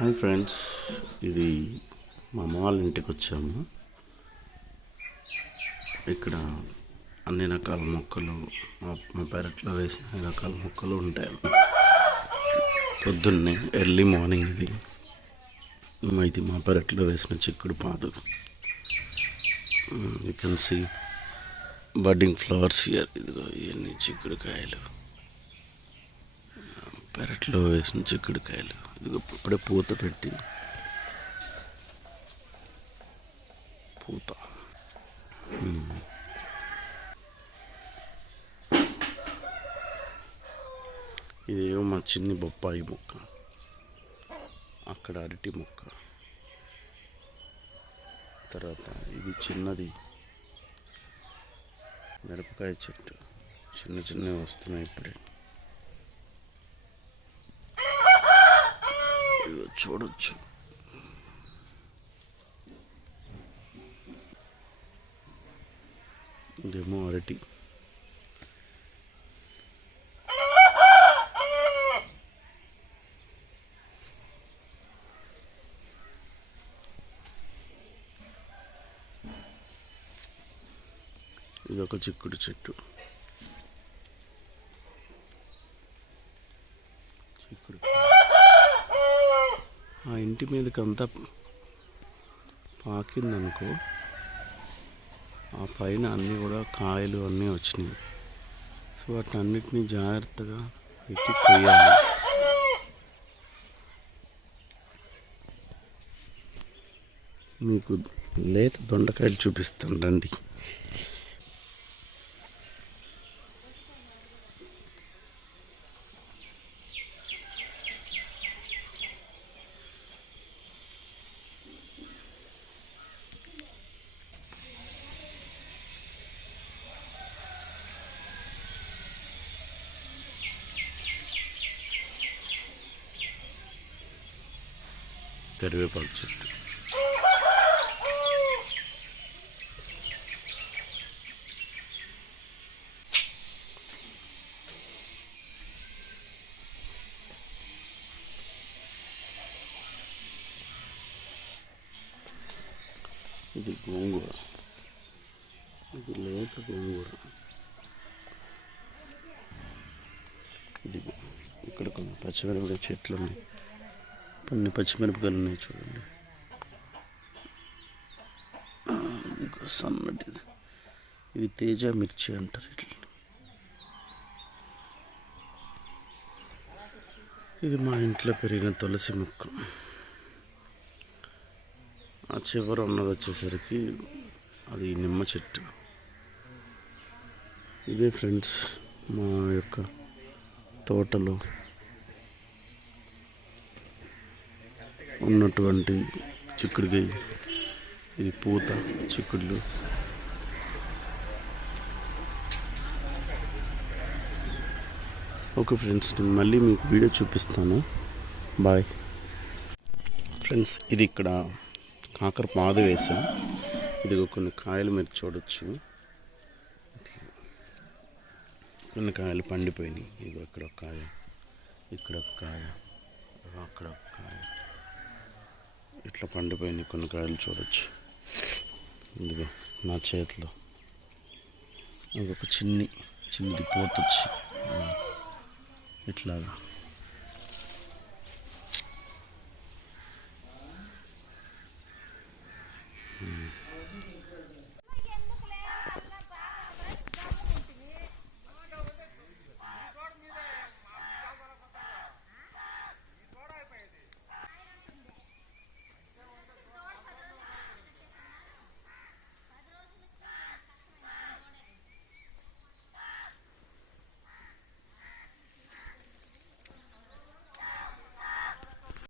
Hi friends, ఇది మా అమ్మ వాళ్ళ ఇంటికి వచ్చాము. ఇక్కడ అన్ని రకాల మొక్కలు మా పెరట్లో వేసిన అన్ని రకాల మొక్కలు ఉంటాయి. పొద్దున్నే ఎర్లీ మార్నింగ్ ఇది మా పెరట్లో వేసిన చిక్కుడు పాదు. You can see budding flowers here. ఇదిగో ఇవన్నీ చిక్కుడుకాయలు, పెరట్లో వేసిన చిక్కుడుకాయలు. ఇదిగో ఇప్పుడే పూత పెట్టి పూత. ఇదేమో మా చిన్ని బొప్పాయి మొక్క, అక్కడ అరటి మొక్క, తర్వాత ఇది చిన్నది మిరపకాయ చెట్టు. చిన్నవి వస్తున్నాయి ఇప్పుడే. చూడొచ్చు. ఇదేమో అరటి. ఇదొక చిక్కుడు చెట్టు. ఆ ఇంటి మీదకి అంతా పాకిందనుకో, ఆ పైన అన్నీ కూడా కాయలు అన్నీ వచ్చినాయి. సో వాటన్నిటినీ జాగ్రత్తగా ఎక్కి కొయ్యాలి. మీకు లేత దొండకాయలు చూపిస్తాను రండి. కరివేపాకు చెట్టు. ఇది గోంగూర, ఇది లేత గోంగూర. ఇది ఇక్కడ కొన్ని పచ్చిమిరపకాయ చెట్లు ఉన్నాయి, కొన్ని పచ్చిమిరపకాయలు ఉన్నాయి చూడండి. సన్నటిది, ఇది తేజ మిర్చి అంటారు. ఇట్లా ఇది మా ఇంట్లో పెరిగిన తులసి మొక్క. ఆ చివర ఉన్నది వచ్చేసరికి అది నిమ్మ చెట్టు. ఇదే ఫ్రెండ్స్ మా యొక్క తోటలో ఉన్నటువంటి చిక్కుడుకాయ. ఇది పూత చిక్కుళ్ళు. ఓకే ఫ్రెండ్స్, నేను మళ్ళీ మీకు వీడియో చూపిస్తాను. Bye friends. ఇది ఇక్కడ కాకర పాదు వేసాం. ఇదిగో కొన్ని కాయలు మీరు చూడొచ్చు. కొన్ని కాయలు పండిపోయినాయి. ఇదిగో ఇక్కడ ఒక కాయ, ఇక్కడ ఒక కాయ, అక్కడ ఒక కాయ, ఇట్లా పండిపోయినాయి కొన్ని కాయలు చూడొచ్చు. ఇదిగో నా చేతిలో ఇంకొక చిన్నది పోతొచ్చి ఇట్లాగా